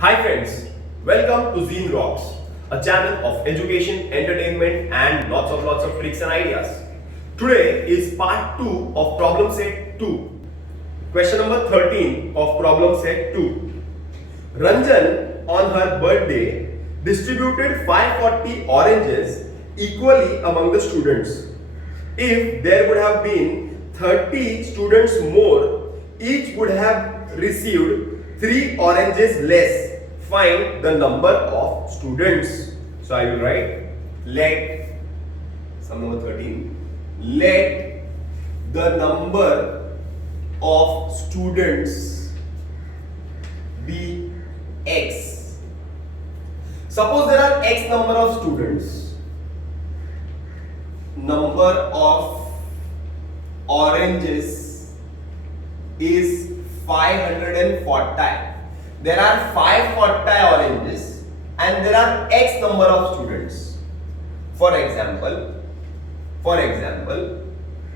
Hi friends, welcome to Zean Rocks, a channel of education, entertainment and lots of tricks and ideas. Today is part 2 of problem set 2. Question number 13 of problem set 2. Ranjan on her birthday distributed 540 oranges equally among the students. If there would have been 30 students more, each would have received 3 oranges less. Find the number of students. So I will write let sum number 13. Let the number of students be x. Suppose there are x number of students. Number of oranges is 540. There are 540 oranges and there are x number of students. For example,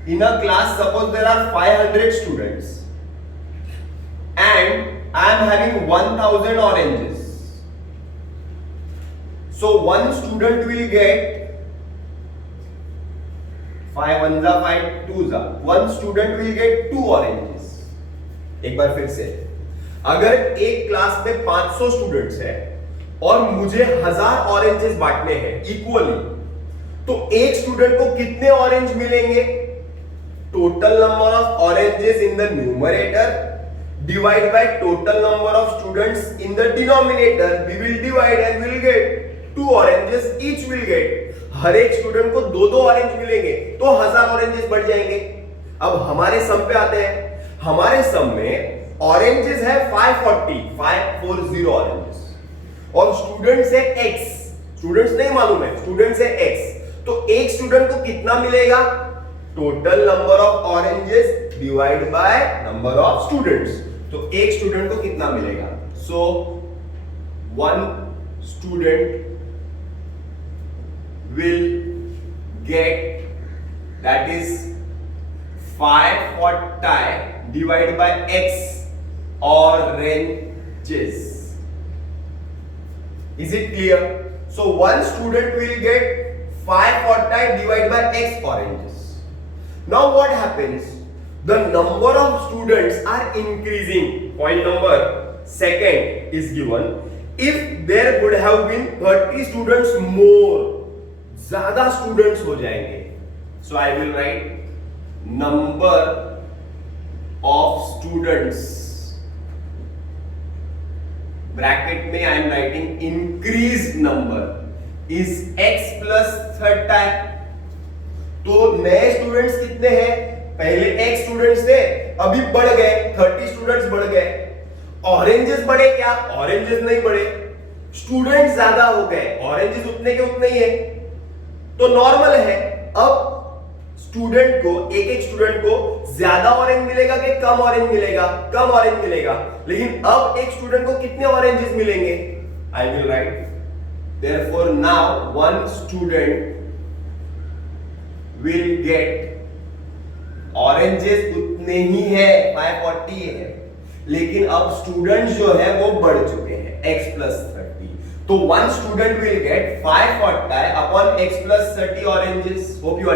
in a class, suppose there are 500 students and I am having 1000 oranges. So one student will get 5 1 5 2 one student will get 2 oranges. एक बार फिर से, अगर एक class में 500 students है और मुझे 1000 oranges बांटने हैं इक्वली, तो एक स्टूडेंट को कितने ऑरेंज मिलेंगे? Total number of oranges in the numerator divide by total number of students in the denominator. We will divide and will get 2 oranges each will get. हर एक स्टूडेंट को 2-2 ऑरेंज मिलेंगे तो 1000 ऑरेंजेस बढ़ जाएंगे. अब हमारे सम पे आते हैं. हमारे सम में ऑरेंजेस है 540 ऑरेंजेस और स्टूडेंट्स है x. स्टूडेंट्स नहीं मालूम है, स्टूडेंट्स है x. तो एक स्टूडेंट को कितना मिलेगा? Total number of oranges divide by number of students. तो एक स्टूडेंट को कितना मिलेगा? So one student will get, that is 540 divided by x oranges. Is it clear? So one student will get 540 divided by x oranges. Now what happens? The number of students are increasing. Point number second is given. If there would have been 30 students more, ज्यादा students हो जाएंगे. So I will write number of students, bracket में I am writing increased number is x plus 30. तो नए students कितने हैं? पहले x students थे, अभी बढ़ गए, 30 स्टूडेंट्स बढ़ गए. ऑरेंजेस बढ़े क्या? ऑरेंजेस नहीं बढ़े, स्टूडेंट्स ज्यादा हो गए, ऑरेंजेस उतने के उतने ही है, तो नॉर्मल है. अब स्टूडेंट को, एक स्टूडेंट को ज्यादा ऑरेंज मिलेगा कि कम ऑरेंज मिलेगा? कम ऑरेंज मिलेगा. लेकिन अब एक स्टूडेंट को कितने ऑरेंजेस मिलेंगे? आई will right therefore now one student will get oranges उतने ही है, 540 है, लेकिन अब स्टूडेंट्स जो है वो बढ़ चुके हैं, x plus 30. तो one student will get 540 upon x plus 30 oranges. Hope you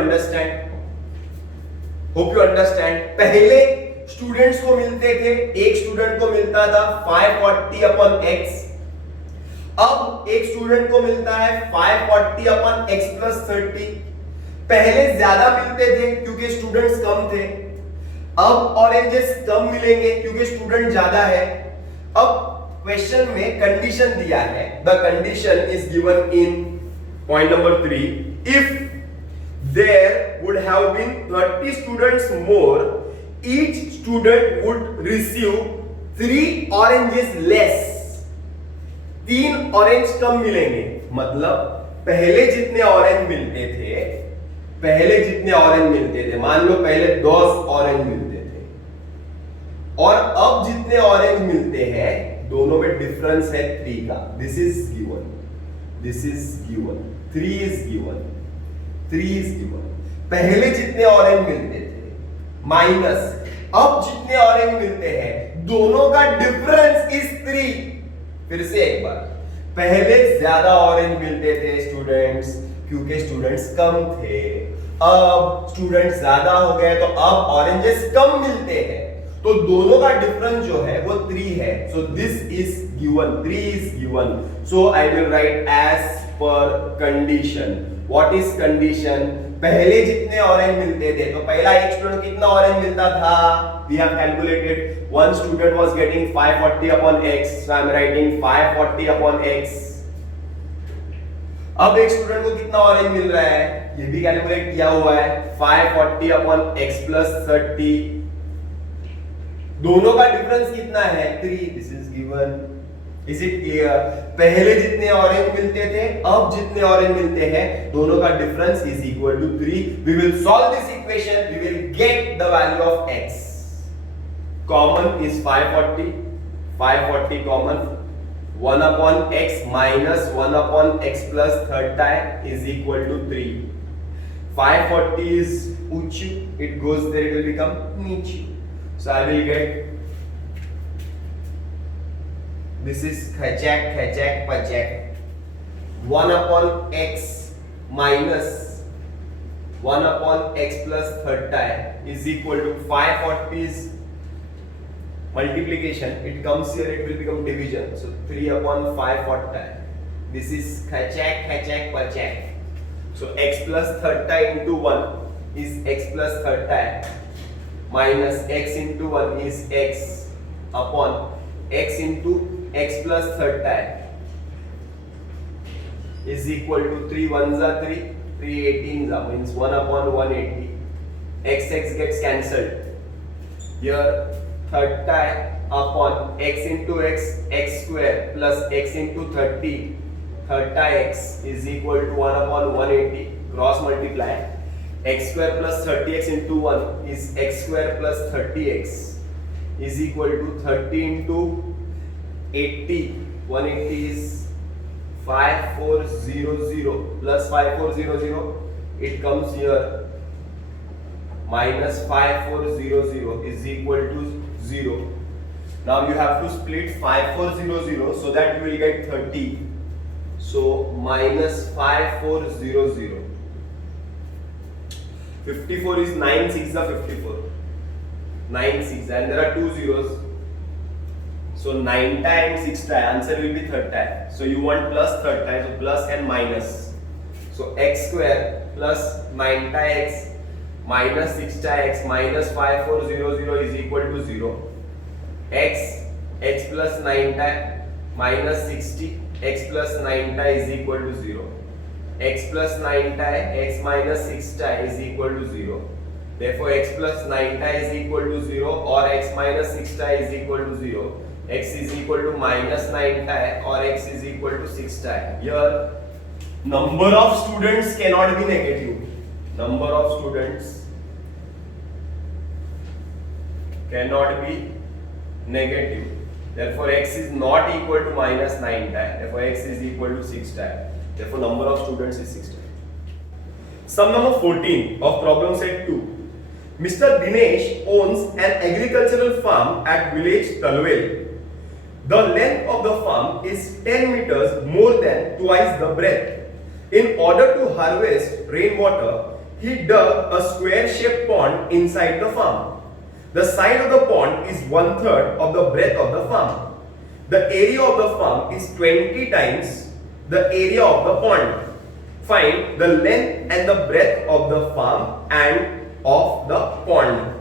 understand. पहले स्टूडेंट्स को मिलते थे, एक स्टूडेंट को मिलता था 540 अपॉन x. अब एक स्टूडेंट को मिलता है 540 अपॉन x plus 30. पहले ज्यादा मिलते थे क्योंकि स्टूडेंट्स कम थे. अब ऑरेंजेस कम मिलेंगे क्योंकि स्टूडेंट ज्यादा है. अब क्वेश्चन में कंडीशन दिया है. The condition is given in point number 3. If there would have been 30 students more, each student would receive 3 oranges less. 3 orange कम मिलेंगे. मतलब पहले जितने ऑरेंज मिलते थे, मान लो पहले 10 ऑरेंज मिलते थे, और अब जितने ऑरेंज मिलते हैं दोनों में डिफरेंस है 3 का. This is given, 3 is given. पहले जितने ऑरेंज मिलते थे माइनस अब जितने ऑरेंज मिलते हैं दोनों का डिफरेंस इज 3. फिर से एक बार, पहले ज्यादा ऑरेंज मिलते थे स्टूडेंट्स क्योंकि स्टूडेंट्स कम थे, अब स्टूडेंट्स ज्यादा हो गए तो अब ऑरेंजेस कम मिलते हैं, तो दोनों का डिफरेंस जो है वो 3 है। So this is given, 3 is given, so I will write as पर कंडीशन। What is condition? पहले जितने ऑरेंज मिलते थे, तो पहला एक स्टूडेंट कितना ऑरेंज मिलता था, we have calculated, one student was getting 540 upon x, so I am writing 540 upon x। अब एक स्टूडेंट को कितना ऑरेंज मिल रहा है, ये भी कैलकुलेट किया हुआ है, 540 अपॉन x प्लस 30, दोनों का डिफरेंस कितना है, 3, this is given. Is it clear? पहले जितने ऑरेंज मिलते थे, अब जितने ऑरेंज मिलते हैं, दोनों का difference is equal to 3। We will solve this equation, we will get the value of x। Common is 540, 540 common, 1 upon x minus 1 upon x plus 30 is equal to 3. 540 is uchu, it goes there, it will become nichu. So I will get, this is khachak khachak pachak, 1 upon x minus 1 upon x plus 30 is equal to 540 is multiplication, it comes here, it will become division, so 3 upon 540, this is khachak khachak pachak, so x plus 30 into 1 is x plus 30 minus x into 1 is x upon x into x plus 30 is equal to 3 1s are 3, 3 18s are, means 1 upon 180, x gets cancelled here, 30 upon x into x, x square plus x into 30, 30x is equal to 1 upon 180, cross multiply, x square plus 30x into 1 is x square plus 30x is equal to 30 into 80, 180 is 5400 plus 5400, it comes here, minus 5400 is equal to 0. Now you have to split 5400 so that you will get 30. So minus 5400. 54 is 9 6 are 54. 9 6 and there are 2 zeros. So 9 times 6 times answer will be 30. So you want plus 30, so plus and minus. So x square plus 9 x minus 6x minus 5400 is equal to 0. x plus 9 minus 60 x plus 9 is equal to 0. x plus 9 x minus 6 is equal to 0. Therefore x plus 9 is equal to 0 or x minus 6 is equal to 0. x is equal to minus 9 or x is equal to 6. Here number of students cannot be negative. Number of students cannot be negative. Therefore x is not equal to minus 9 times. Therefore x is equal to 6 times. Therefore number of students is 6 times. Sum number 14 of problem set 2. Mr. Dinesh owns an agricultural farm at village Talwel. The length of the farm is 10 meters more than twice the breadth. In order to harvest rainwater, he dug a square-shaped pond inside the farm. The side of the pond is 1/3 of the breadth of the farm. The area of the farm is 20 times the area of the pond. Find the length and the breadth of the farm and of the pond.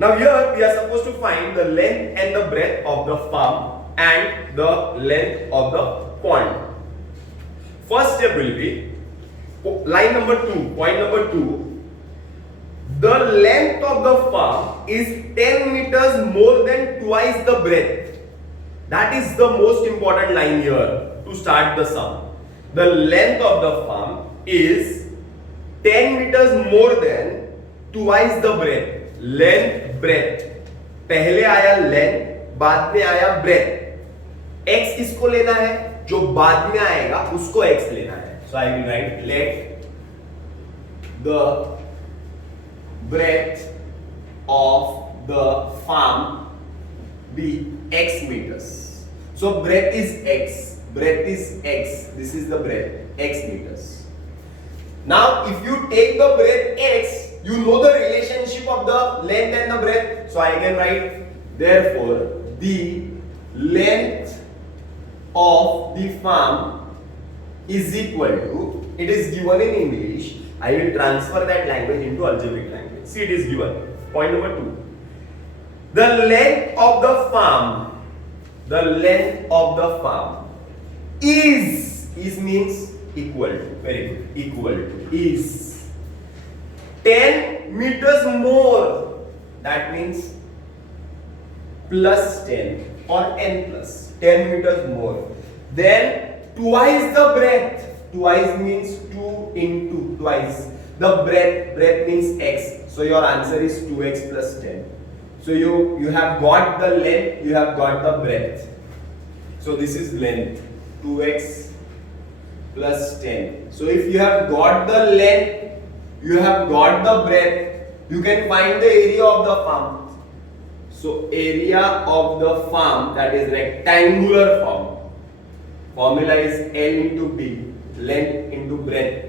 Now here we are supposed to find the length and the breadth of the farm and the length of the pond. First step will be line number 2, point number 2. The length of the farm is 10 meters more than twice the breadth. That is the most important line here to start the sum. The length of the farm is 10 meters more than twice the breadth. Length, breadth. पहले आया length, बाद में आया breadth. x किसको लेना है? जो बाद में आएगा उसको x लेना है. So I will write let the breadth of the farm be x meters. So breadth is x. Breadth is x. This is the breadth, x meters. Now, if you take the breadth x, you know the relationship of the length and the breadth. So I can write, therefore, the length of the farm is equal to, it is given in English. I will transfer that language into algebraic language. See, it is given. Point number 2. The length of the farm, is means equal to, very good, equal to, is 10 meters more, that means plus 10 or n plus 10 meters more, then twice the breadth. Twice means 2 into twice the breadth means x, so your answer is 2x plus 10. So you have got the length, you have got the breadth. So this is length, 2x plus 10. So if you have got the length, you have got the breadth, you can find the area of the farm. So area of the farm, that is rectangular form, formula is L into B, length into breadth.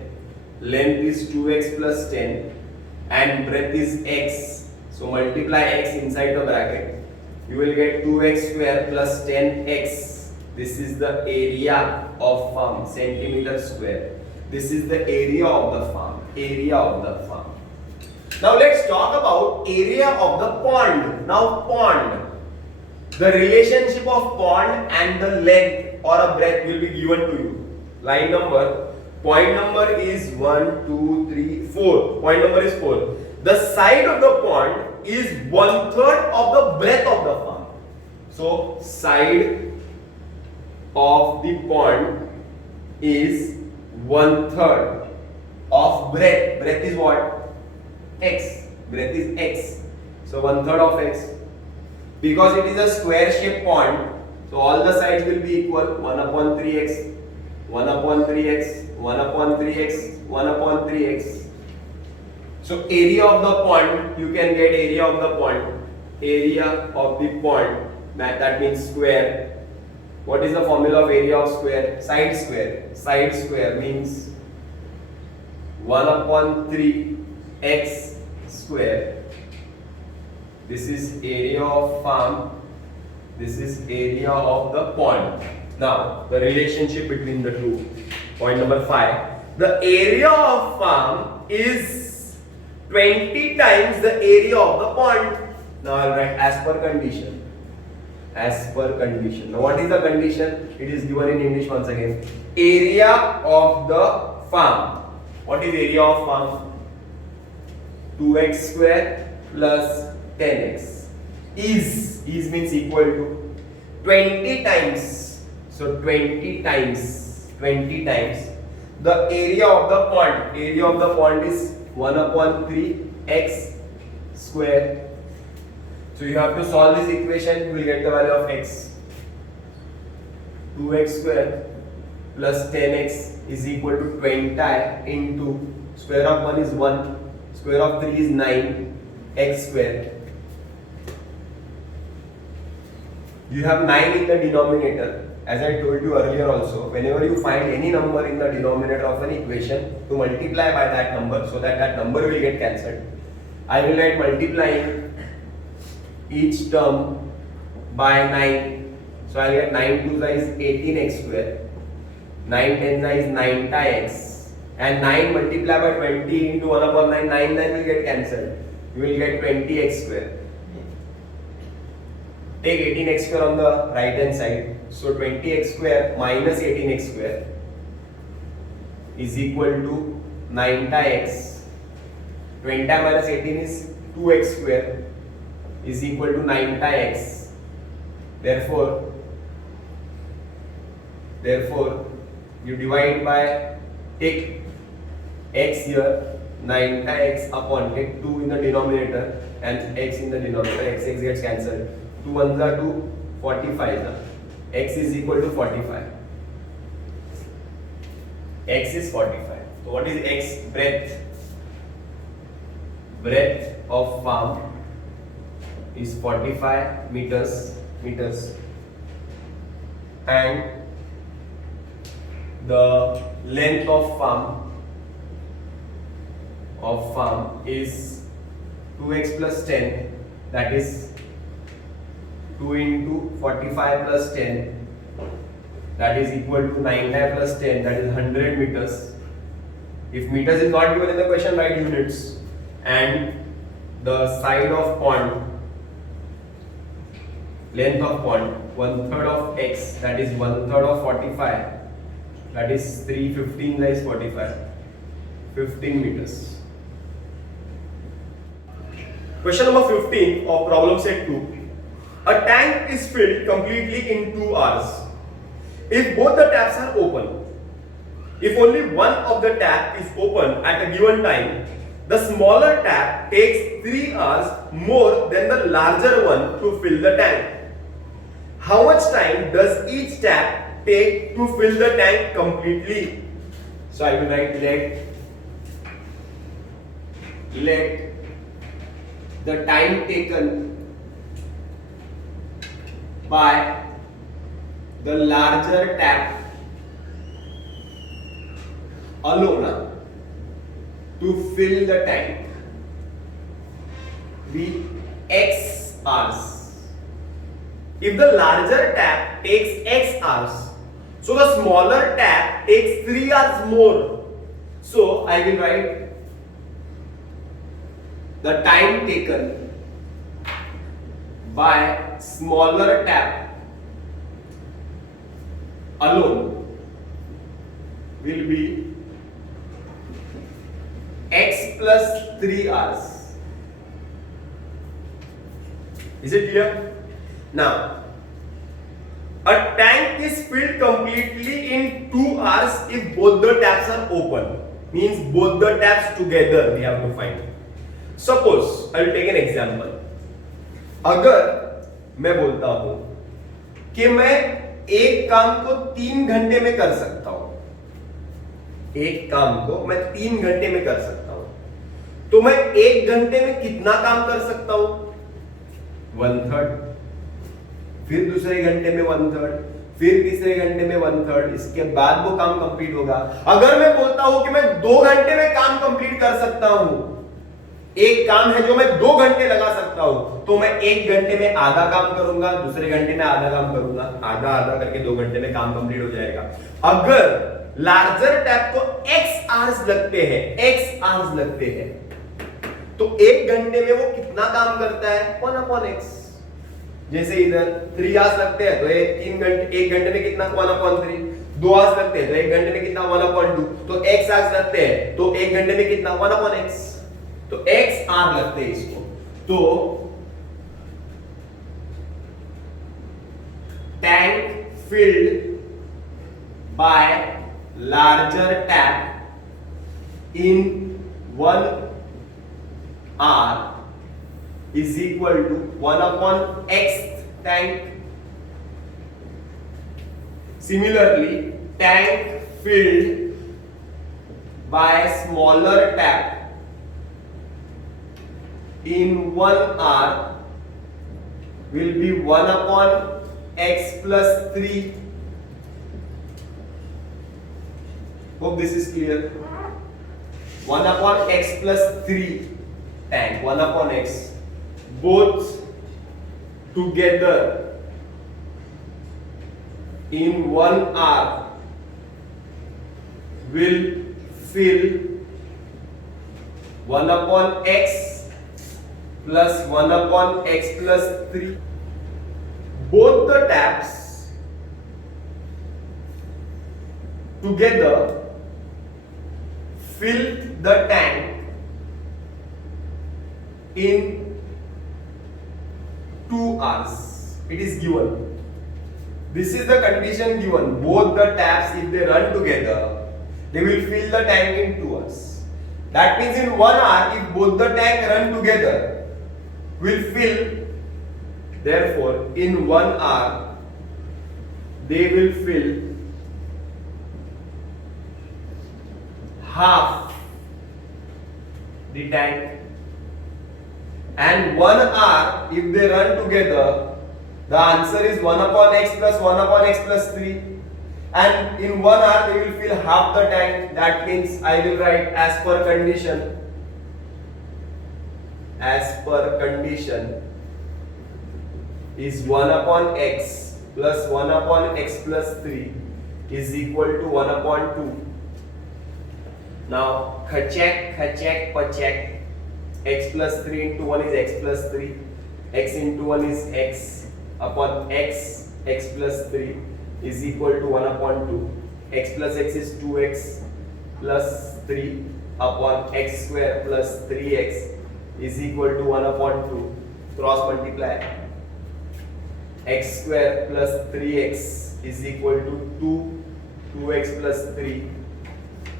Length is 2x plus 10 and breadth is x. So multiply x inside the bracket. You will get 2x square plus 10x. This is the area of farm, centimeter square. This is the area of the farm. Area of the farm. Now let's talk about area of the pond. Now pond. The relationship of pond and the length or a breadth will be given to you. Line number. Point number is 1, 2, 3, 4. Point number is 4. The side of the pond is 1/3 of the breadth of the farm. So side of the pond is 1/3 of breadth. Breadth is what? X. Breadth is x. So 1/3 of x. Because it is a square shaped pond, so all the sides will be equal. 1 upon 3x, 1 upon 3x, 1 upon 3x, 1 upon 3x. So area of the pond, you can get area of the pond. Area of the pond, that means square. What is the formula of area of square? Side square. Side square means 1 upon 3x square. This is area of farm. This is area of the pond. Now, the relationship between the two. Point number 5. The area of farm is 20 times the area of the pond. Now, I'll write as per condition. As per condition. Now, what is the condition? It is given in English once again. Area of the farm. What is area of farm? 2x square plus 10x. Is means equal to 20 times. So 20 times the area of the pond. Area of the pond is 1 upon 3x square. So you have to solve this equation, you will get the value of x. 2x square plus 10x is equal to 20 into square of 1 is 1, square of 3 is 9, x square. You have 9 in the denominator. As I told you earlier also, whenever you find any number in the denominator of an equation, to multiply by that number so that that number will get cancelled. I will write multiplying each term by 9. So I get 9 2 is 18x square. 9 10 is 9x. And 9 multiplied by 20 into 1 upon 9, 9 will get cancelled. You will get 20x square. Take 18x square on the right hand side. So 20x square minus 18x square is equal to 9x. 20 minus 18 is 2x square is equal to 9x. Therefore, you divide by, take x here, 9x upon, take 2 in the denominator and x in the denominator, x gets cancelled. 2 ones are 2, 45. X is equal to 45. X is 45. So what is x? Breadth. Breadth of farm is 45 meters. and the length of farm is 2x plus 10, that is 2 into 45 plus 10, that is equal to 90 plus 10, that is 100 meters. If meters is not given in the question, write units. And the side of pond, length of pond, 1/3 of x, that is 1/3 of 45, that is 315 less 45, 15 meters. Question number 15 of problem set 2. A tank is filled completely in 2 hours. If both the taps are open, if only one of the tap is open at a given time, the smaller tap takes 3 hours more than the larger one to fill the tank. How much time does each tap take to fill the tank completely? So I will write let the time taken by the larger tap alone to fill the tank be x hours. If the larger tap takes x hours, so the smaller tap takes 3 hours more. So I will write the time taken by smaller tap alone will be x plus 3 hours. Is it clear? Now, a tank is filled completely in 2 hours if both the taps are open. Means both the taps together we have to find. Suppose I will take an example. अगर मैं बोलता हूं कि मैं एक काम को 3 घंटे में कर सकता हूं, एक काम को मैं 3 घंटे में कर सकता हूं, तो मैं 1 घंटे में कितना काम कर सकता हूं? 1/3, फिर दूसरे घंटे में 1/3, फिर तीसरे घंटे में 1/3, इसके बाद वो काम कंप्लीट होगा. अगर मैं बोलता हूं कि मैं 2 घंटे में काम कंप्लीट कर सकता हूं, एक काम है जो मैं 2 घंटे लगा सकता हूं, तो मैं 1 घंटे में आधा काम करूंगा, दूसरे घंटे में आधा काम करूंगा, आधा आधा करके 2 घंटे में काम कंप्लीट हो जाएगा. अगर लार्जर टैप को x आवर्स लगते हैं, तो 1 घंटे में वो कितना काम करता है? 1/x. जैसे इधर 3 आवर्स लगते हैं तो 1 घंटे में कितना? 1/3. 2 आवर्स लगते हैं तो 1 घंटे में कितना? 1/2. तो x आवर्स लगते हैं तो 1 घंटे में कितना? 1/x. तो x आर लगते हैं इसको. तो tank filled by larger tap in 1 hour is equal to 1/x tank. Similarly, tank filled by smaller tap in 1 hour will be 1/x plus 3. Hope this is clear. 1/x plus 3 tank, 1/x, both together in 1 hour will fill 1/x plus 1/x plus 3. Both the taps together fill the tank in 2 hours. It is given. This is the condition given. Both the taps, if they run together, they will fill the tank in 2 hours. That means in 1 hour, if both the tank run together, will fill. Therefore, in 1 hour, they will fill half the tank. And 1 hour, if they run together, The answer is 1 upon x plus 1 upon x plus 3. And in 1 hour they will fill half the tank. That means I will write as per condition. As per condition is 1 upon x plus 1 upon x plus 3 is equal to 1 upon 2. Now check, check. X plus 3 into 1 is x plus 3. X into 1 is x upon x. X plus 3 is equal to 1 upon 2. X plus x is 2x plus 3 upon x square plus 3x is equal to 1 upon 2. Cross multiply. X square plus 3x is equal to 2x plus 3.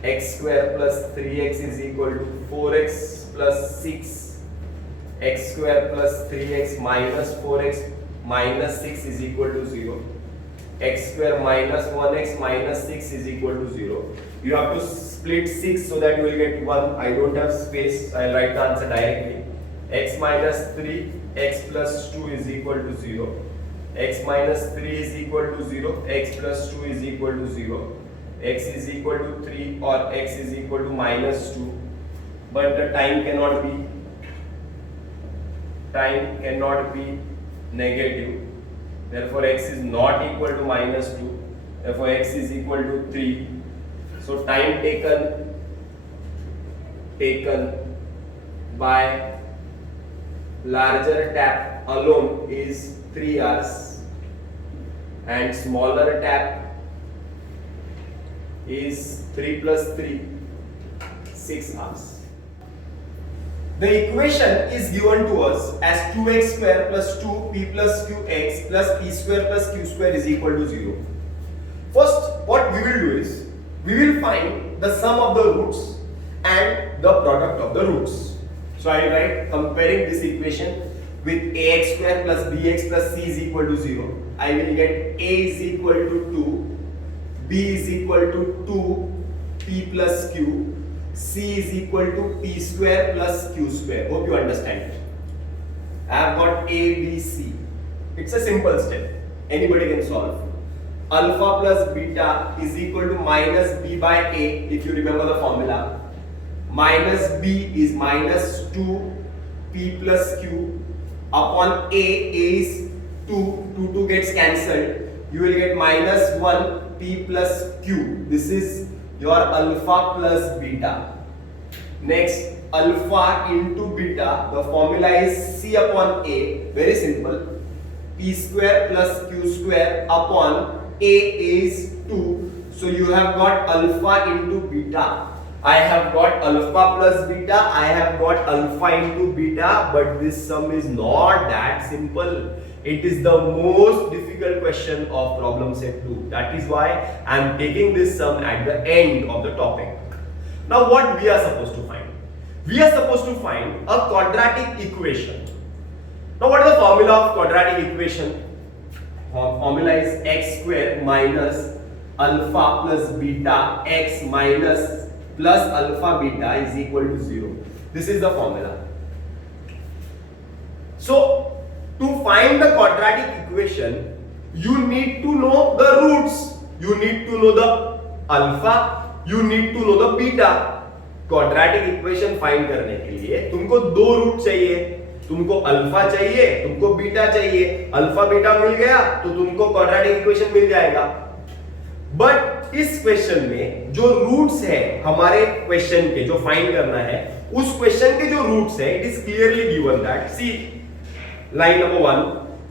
X square plus 3x is equal to 4x plus 6. X square plus 3x minus 4x minus 6 is equal to 0. X square minus 1x minus 6 is equal to 0. You have to split 6 so that you will get 1. I don't have space, I will write the answer directly. X minus 3, x plus 2 is equal to 0. X minus 3 is equal to 0. X plus 2 is equal to 0. X is equal to 3 or x is equal to minus 2. But the time cannot be negative. Therefore x is not equal to minus 2. Therefore x is equal to 3. So time taken by larger tap alone is 3 hours and smaller tap is 3 plus 3, 6 hours. The equation is given to us as 2x square plus 2p plus qx plus p square plus q square is equal to 0. First, what we will do is, we will find the sum of the roots and the product of the roots. So I will write comparing this equation with ax square plus bx plus c is equal to 0. I will get a is equal to 2, b is equal to 2, p plus q, c is equal to p square plus q square. Hope you understand it. I have got a, b, c. It's a simple step. Anybody can solve. Alpha plus beta is equal to minus b by a, if you remember the formula. Minus b is minus 2p plus q upon a is 2 gets cancelled. You will get minus 1 p plus q. This is your alpha plus beta. Next, alpha into beta, the formula is c upon a, very simple. P square plus q square upon a is 2. So you have got alpha into beta. I have got alpha plus beta, I have got alpha into beta, but this sum is not that simple. It is the most difficult question of problem set 2. That is why I am taking this sum at the end of the topic. Now what we are supposed to find? We are supposed to find a quadratic equation. Now what is the formula of quadratic equation? Formula is x square minus alpha plus beta x minus plus alpha beta is equal to 0. This is the formula. So to find the quadratic equation, you need to know the roots. You need to know the alpha, you need to know the beta. Quadratic equation find करने के लिए तुमको दो root चाहिए, तुमको alpha चाहिए, तुमको beta चाहिए. अल्फा बीटा मिल गया तो तुमको क्वाड्रेटिक इक्वेशन मिल जाएगा. बट इस क्वेश्चन में जो रूट्स है हमारे क्वेश्चन के, जो फाइंड करना है, उस क्वेश्चन के जो रूट्स है, it is clearly given that, see line number 1,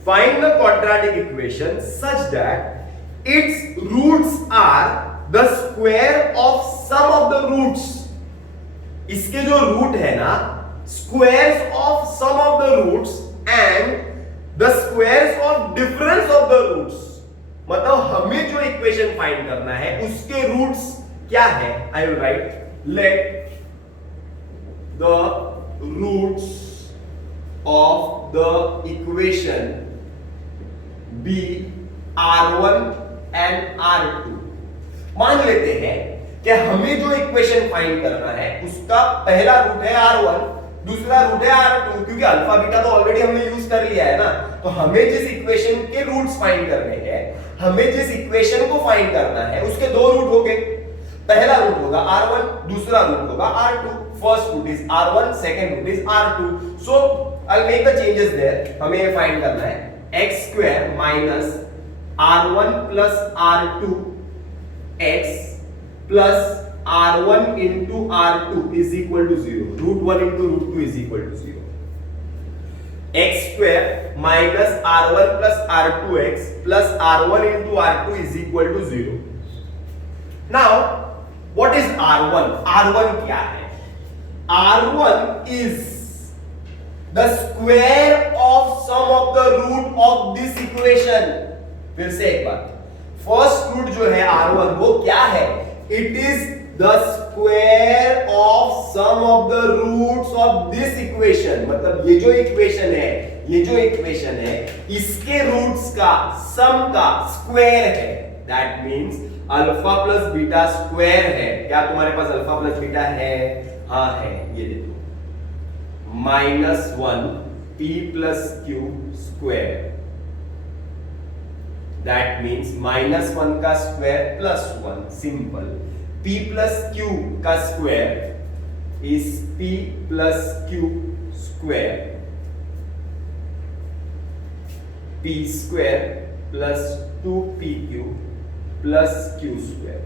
find the quadratic equation such that its roots are the square of sum of the roots. इसके जो रूट है ना, squares of sum of the roots and the squares of difference of the roots. मतलब हमें जो equation find करना है उसके रूट्स क्या है. I will write let the roots of the equation be R1 and R2. मान लेते हैं कि हमें जो इक्वेशन फाइंड करना है उसका पहला रूट है R1, दूसरा रूट है R2, क्योंकि अल्फा बीटा तो ऑलरेडी हमने यूज कर लिया है ना। तो हमें जिस इक्वेशन के रूट्स फाइंड करने हैं, हमें जिस इक्वेशन को फाइंड करना है, उसके दो रूट हो गए। पहला रूट होगा R1, दूसरा रूट होगा R2। First root is R1, second root is R2। So I make the changes there. हमें ये फाइंड करना है x square minus R1 plus R2 x plus R1 into R2 is equal to 0. Root 1 into root 2 is equal to 0. X square minus R1 plus R2x plus R1 into R2 is equal to 0. Now, what is R1? R1 क्या है? R1 is the square of sum of the root of this equation. फिर से एक बार, first root जो है R1 वो क्या है? It is the square of sum of the roots of this equation. मतलब ये जो इक्वेशन है, इसके रूट्स का सम का स्क्वायर है। That means alpha plus beta square है। क्या तुम्हारे पास अल्फा प्लस बीटा है? हाँ है, ये देखो, -1 p plus q square. That means -1 का square plus 1, simple. p plus q का square is p plus q square, p square plus 2pq plus q square.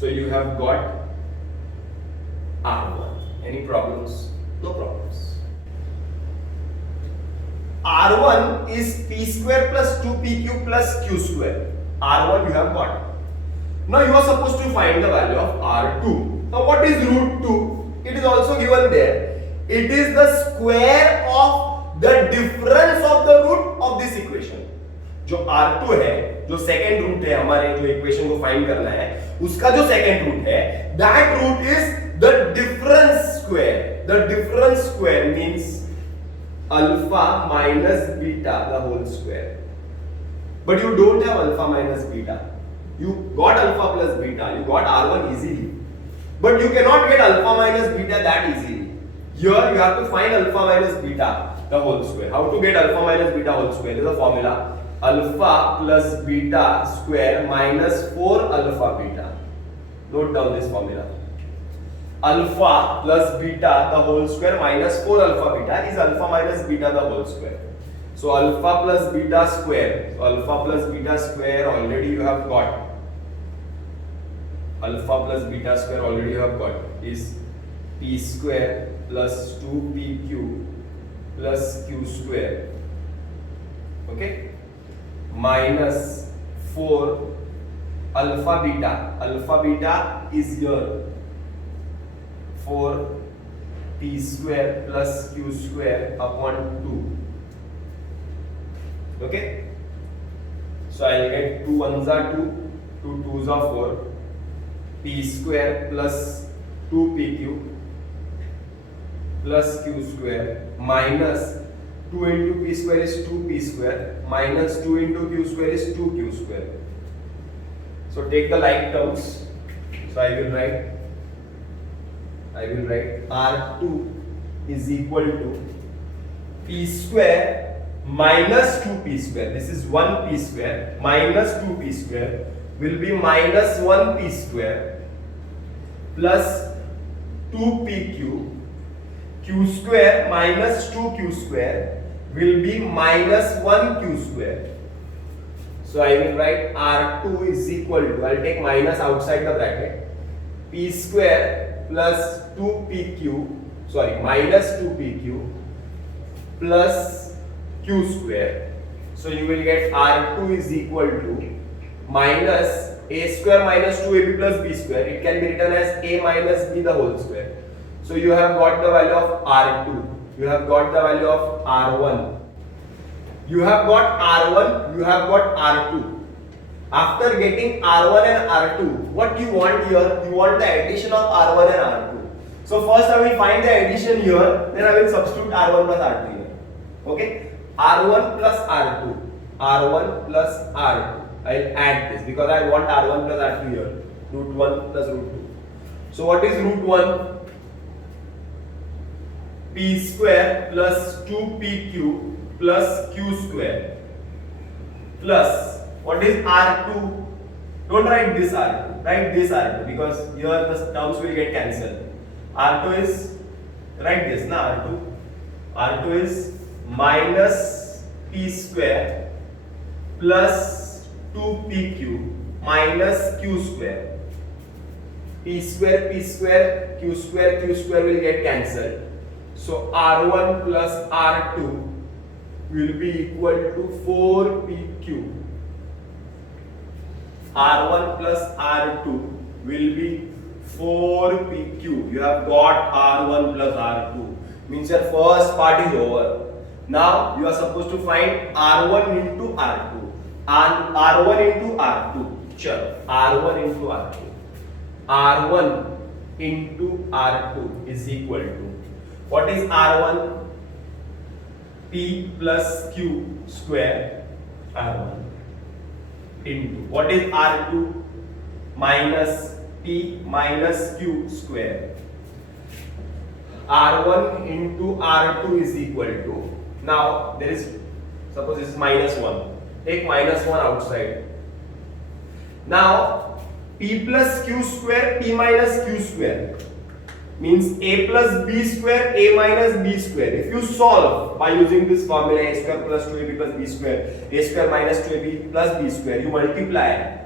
So you have got R1. Any problems? No problems. R1 is p square plus 2pq plus q square. R1 you have got. Now you are supposed to find the value of R2. Now what is root 2? It is also given there. It is the square of the difference of the root of this equation. जो R2 है, जो second root है हमारे जो equation को find करना है, उसका जो सेकेंड रूट है, that root is the difference square. The difference square means alpha minus beta the whole square. But you don't have alpha minus beta. You got alpha plus beta. You got R1 easily. But you cannot get alpha minus beta that easily. Here you have to find alpha minus beta the whole square. How to get alpha minus beta whole square? There is a formula. Alpha plus beta square minus 4 alpha beta. Note down this formula. Alpha plus beta the whole square minus 4 alpha beta is alpha minus beta the whole square. So alpha plus beta square. So alpha plus beta square already you have got. Alpha plus beta square already you have got is p square plus 2pq plus q square. Okay. Minus 4 alpha beta. Alpha beta is here 4 p square plus q square upon 2. Okay. So I will get 2 1s are 2, 2 2s are 4, p square plus 2pq plus q square minus 2 into p square is 2p square minus 2 into q square is 2q square. So take the like terms. So I will write R2 is equal to p square minus 2p square. This is 1p square minus 2p square will be minus 1p square plus 2pq. Q square minus 2q square will be minus 1q square. So I will write R2 is equal to, I will take minus outside the bracket, p square plus 2pq, sorry, minus 2pq plus q square. So you will get R2 is equal to minus a square minus 2ab plus b square. It can be written as a minus b the whole square. So you have got the value of R2, you have got the value of R1, you have got R1, you have got R2. After getting R1 and R2, what you want here? You want the addition of R1 and R2. So first I will find the addition here, then I will substitute R1 plus R2 here. Okay? R1 plus R2, R1 plus R2. I will add this because I want R1 plus R2 here. Root 1 plus root 2. So what is root 1? p square plus 2pq plus q square plus what is r2? Don't write this r2, write this r2 because here the terms will get cancelled. R2 is, write this na r2. R2 is minus p square plus 2pq minus q square. P square, q square will get cancelled. So R1 plus R2 will be equal to 4pq. R1 plus R2 will be 4pq. You have got R1 plus R2. Means your first part is over. Now you are supposed to find R1 into R2 and R1 into R2. Chalo, R1 into R2. R1 into R2 is equal to, what is R1? P plus Q square R1 into, what is R2? Minus P minus Q square. R1 into R2 is equal to, now there is, suppose this is minus 1. Take minus 1 outside. Now P plus Q square, P minus Q square means A plus B square, A minus B square. If you solve by using this formula A square plus 2AB plus B square, A square minus 2AB plus B square, you multiply.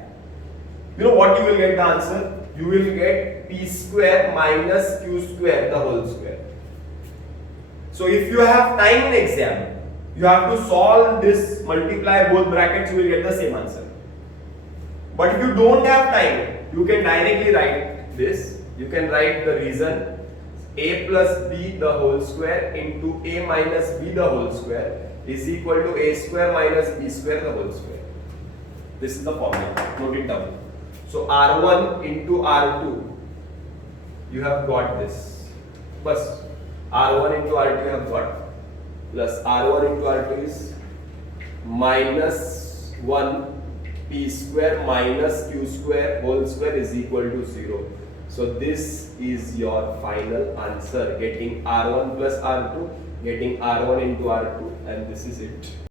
You know what you will get the answer? You will get P square minus Q square the whole square. So if you have time in exam, you have to solve this, multiply both brackets, you will get the same answer. But if you don't have time, you can directly write this. You can write the reason A plus B the whole square into A minus B the whole square is equal to A square minus B square the whole square. This is the formula. Note it down. So R1 into R2, you have got this. Plus R1 into R2 you have got. Plus R1 into R2 is minus 1 P square minus Q square whole square is equal to 0. So this is your final answer, getting R1 plus R2, getting R1 into R2, and this is it.